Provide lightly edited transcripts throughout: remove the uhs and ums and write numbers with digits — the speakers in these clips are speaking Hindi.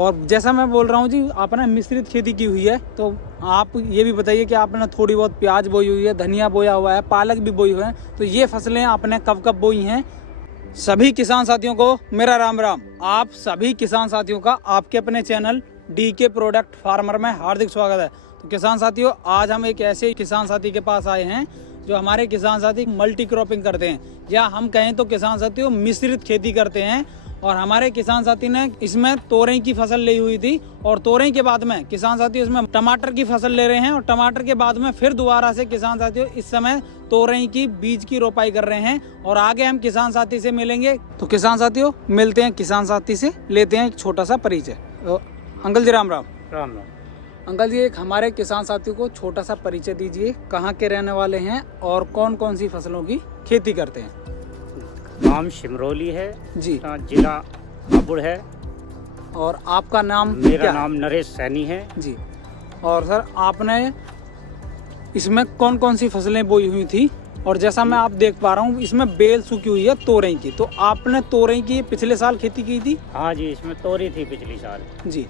और जैसा मैं बोल रहा हूँ जी, आपने मिश्रित खेती की हुई है, तो आप ये भी बताइए कि आपने थोड़ी बहुत प्याज बोई हुई है, धनिया बोया हुआ है, पालक भी बोई हुई है, तो ये फसलें आपने कब कब बोई हैं? सभी किसान साथियों को मेरा राम राम। आप सभी किसान साथियों का आपके अपने चैनल DK प्रोडक्ट फार्मर में हार्दिक स्वागत है। तो किसान साथियों, आज हम एक ऐसे किसान साथी के पास आए हैं जो हमारे किसान साथी मल्टी क्रॉपिंग करते हैं, या हम कहें तो किसान साथियों मिश्रित खेती करते हैं। और हमारे किसान साथी ने इसमें तोरई की फसल ली हुई थी, और तोरई के बाद में किसान साथियों इसमें टमाटर की फसल ले रहे हैं, और टमाटर के बाद में फिर दोबारा से किसान साथियों इस समय तोरई की बीज की रोपाई कर रहे हैं। और आगे हम किसान साथी से मिलेंगे। तो किसान साथियों मिलते हैं, किसान साथी से लेते हैं एक छोटा सा परिचय। अंकल जी राम राम। राम राम। अंकल जी, एक हमारे किसान साथियों को छोटा सा परिचय दीजिए, कहाँ के रहने वाले हैं और कौन कौन सी फसलों की खेती करते हैं? नाम शिमरोली है जी, जिला हापुड़ है। और आपका नाम मेरा क्या नाम नरेश सैनी है जी। और सर, आपने इसमें कौन कौन सी फसलें बोई हुई थी? और जैसा मैं आप देख पा रहा हूँ इसमें बेल सूखी हुई है तोरई की, तो आपने तोरई की पिछले साल खेती की थी? हाँ जी, इसमें तोरी थी पिछली साल जी।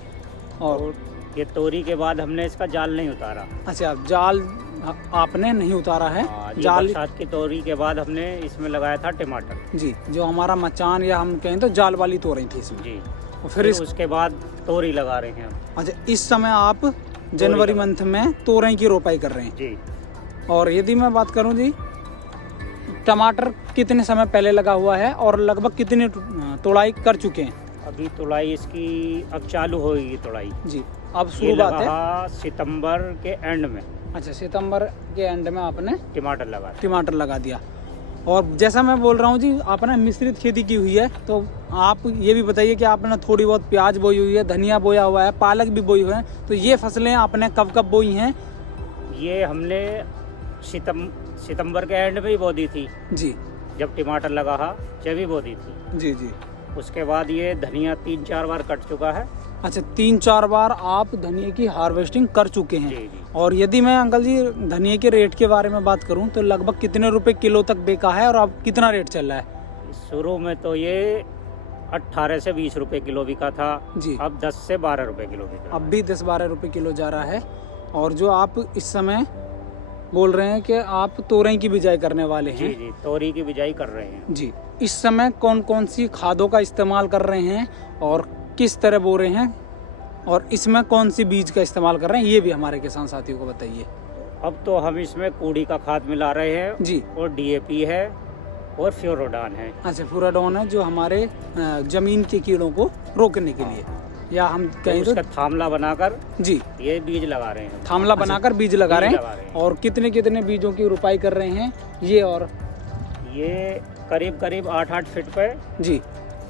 और और ये तोरी के बाद हमने इसका जाल नहीं उतारा। अच्छा, जाल आपने नहीं उतारा है? ये जाल बरसात की तोरी के बाद हमने इसमें लगाया था टमाटर जी, जो हमारा मचान या हम कहें तो जाल वाली तोरई थी इसमें। जी। और फिर उसके बाद तोरी लगा रहे हैं हम। अच्छा, इस समय आप जनवरी मंथ में तोरई की रोपाई कर रहे हैं जी। और यदि मैं बात करूं जी, टमाटर कितने समय पहले लगा हुआ है और लगभग कितनी तोड़ाई कर चुके हैं? अभी तोड़ाई इसकी अब चालू होगी तोड़ाई जी, अब ये शुरुआत है। लगा सितंबर के एंड में। अच्छा, सितंबर के एंड में आपने टमाटर लगा दिया। और जैसा मैं बोल रहा हूँ जी, आपने मिश्रित खेती की हुई है, तो आप ये भी बताइए कि आपने थोड़ी बहुत प्याज बोई हुई है, धनिया बोया हुआ है, पालक भी बोई हुई है, तो ये फसलें आपने कब कब बोई हैं? ये हमने सितंबर के एंड में ही बो दी थी जी। जब टमाटर लगा था जब बो दी थी। जी जी। उसके बाद ये धनिया 3-4 बार कट चुका है। अच्छा, 3-4 बार आप धनिया की हार्वेस्टिंग कर चुके हैं। जी जी। और यदि मैं अंकल जी धनिया के रेट के बारे में बात करूं तो लगभग कितने रुपए किलो तक बेचा है और अब कितना रेट चल रहा है? शुरू में तो ये 18 से 20 रुपए किलो बिका था जी। अब 10 से 12 रुपए किलो बिका। अब भी 10-12 रुपए किलो जा रहा है। और जो आप इस समय बोल रहे हैं कि आप तोरई की बिजाई करने वाले हैं? जी जी, तोरी की बिजाई कर रहे हैं जी। इस समय कौन कौन सी खादों का इस्तेमाल कर रहे हैं और किस तरह बो रहे हैं, और इसमें कौन सी बीज का इस्तेमाल कर रहे हैं, ये भी हमारे किसान साथियों को बताइए। अब तो हम इसमें कूड़ी का खाद मिला रहे हैं जी। और DAP है और फ्लोरोडान है। अच्छा, फ्लोरोडान है जो हमारे जमीन के कीड़ों को रोकने के लिए, या हम कहें तो उसका थामला बनाकर जी ये बीज लगा रहे हैं। थामला बनाकर बीज लगा रहे लगा रहे हैं। हैं। और कितने कितने बीजों की रोपाई कर रहे हैं ये? और ये करीब करीब 8-8 फीट पे जी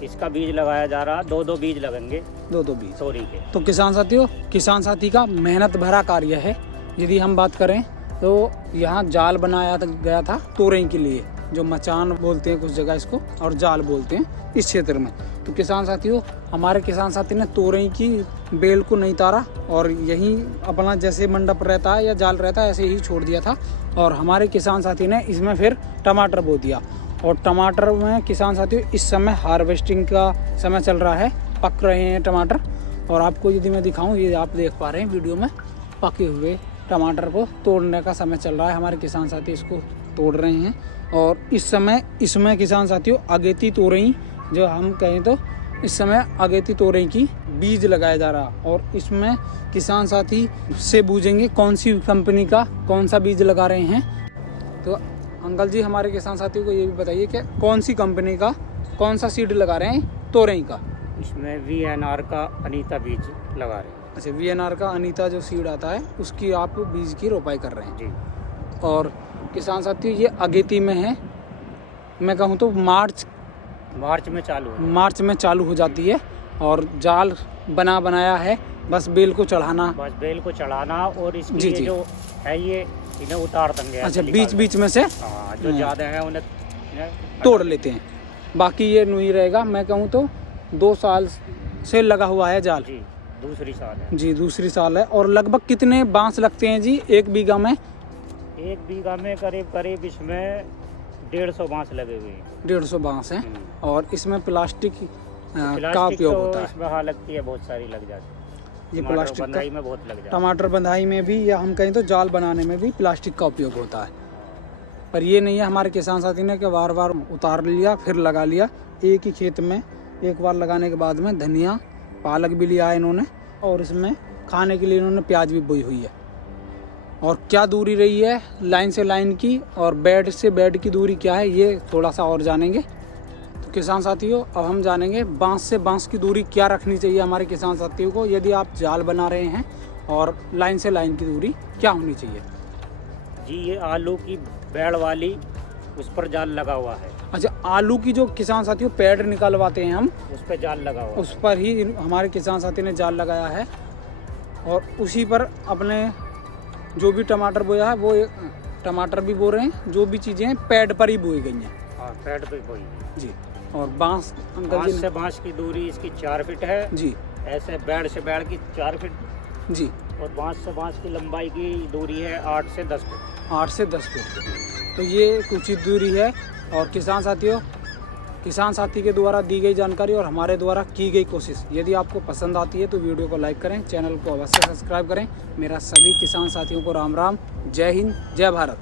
इसका बीज लगाया जा रहा। 2-2 बीज लगेंगे, 2-2 बीज तोरी के। तो किसान साथियों, किसान साथी का मेहनत भरा कार्य है। यदि हम बात करें तो यहाँ जाल बनाया गया था तोरई के लिए, जो मचान बोलते हैं कुछ जगह इसको, और जाल बोलते हैं इस क्षेत्र में। तो किसान साथियों, हमारे किसान साथी ने तोरई की बेल को नहीं तारा और यहीं अपना जैसे मंडप रहता है या जाल रहता है ऐसे ही छोड़ दिया था। और हमारे किसान साथी ने इसमें फिर टमाटर बो दिया। और टमाटर में किसान साथियों इस समय हार्वेस्टिंग का समय चल रहा है, पक रहे हैं टमाटर। और आपको यदि मैं दिखाऊं, ये आप देख पा रहे हैं वीडियो में, पके हुए टमाटर को तोड़ने का समय चल रहा है। हमारे किसान साथी इसको तोड़ रहे हैं। और इस समय इसमें किसान साथियों अगेती तोरई, जो हम कहें तो इस समय अगेती तोरई की बीज लगाया जा रहा। और इसमें किसान साथी से पूछेंगे कौन सी कंपनी का कौन सा बीज लगा रहे हैं। तो अंकल जी, हमारे किसान साथियों को ये भी बताइए कि कौन सी कंपनी का कौन सा सीड लगा रहे हैं तोरई का? इसमें VNR का अनीता बीज लगा रहे हैं। अच्छा, VNR का अनीता जो सीड आता है उसकी आप बीज की रोपाई कर रहे हैं जी। और किसान साथियों ये अगेती में है, मैं कहूँ तो मार्च में चालू हो जाती है। और जाल बनाया है, बस बेल को चढ़ाना। और इसकी जी, ये जी। जो है ये इन्हें उतार देंगे। अच्छा, बीच में से जो ज़्यादा है उन्हें तोड़ लेते हैं, बाकी ये नहीं रहेगा। मैं कहूँ तो 2 साल से लगा हुआ है जाल। जी, दूसरी साल है। जी, दूसरी साल है। और लगभग कितने बांस लगते हैं जी 1 बीघा में? 1 बीघा में करीब इसमें 150 बांस लगे हुए हैं। 150 बांस हैं। और इसमें प्लास्टिक का प्लास्टिक उपयोग तो होता है। इसमें हाँ लगती है, बहुत सारी लग जाती है। ये टमाटर प्लास्टिक बंधाई का में बहुत लग जाती है। टमाटर बंधाई में भी, या हम कहें तो जाल बनाने में भी प्लास्टिक का उपयोग होता है। पर ये नहीं है हमारे किसान साथी ने कि बार बार उतार लिया फिर लगा लिया। एक ही खेत में एक बार लगाने के बाद में धनिया पालक भी लिया है इन्होंने, और इसमें खाने के लिए इन्होंने प्याज भी बोई हुई है। और क्या दूरी रही है लाइन से लाइन की और बेड से बेड की दूरी क्या है, ये थोड़ा सा और जानेंगे। तो किसान साथियों, अब हम जानेंगे बांस से बांस की दूरी क्या रखनी चाहिए हमारे किसान साथियों को, यदि आप जाल बना रहे हैं, और लाइन से लाइन की दूरी क्या होनी चाहिए। जी, ये आलू की बेड़ वाली, उस पर जाल लगा हुआ है। अच्छा, आलू की जो किसान साथियों पेड़ निकलवाते हैं हम, उस पर जाल लगा हुआ उस पर ही हमारे किसान साथी ने जाल लगाया है, और उसी पर अपने जो भी टमाटर बोया है वो टमाटर भी बो रहे हैं। जो भी चीज़ें हैं पेड़ पर ही बोई गई हैं। हाँ, पेड़ पे कोई जी। और बांस अंकल बांस जी से बांस की दूरी इसकी 4 फीट है। जी ऐसे बेड़ से बेड़ की 4 फीट, जी, और बांस से बांस की लंबाई की दूरी है 8 से 10 फीट। 8 से 10 फीट। तो ये कुछ ही दूरी है। और किसान साथियों, किसान साथी के द्वारा दी गई जानकारी और हमारे द्वारा की गई कोशिश यदि आपको पसंद आती है तो वीडियो को लाइक करें, चैनल को अवश्य सब्सक्राइब करें। मेरा सभी किसान साथियों को राम राम, जय हिंद, जय भारत।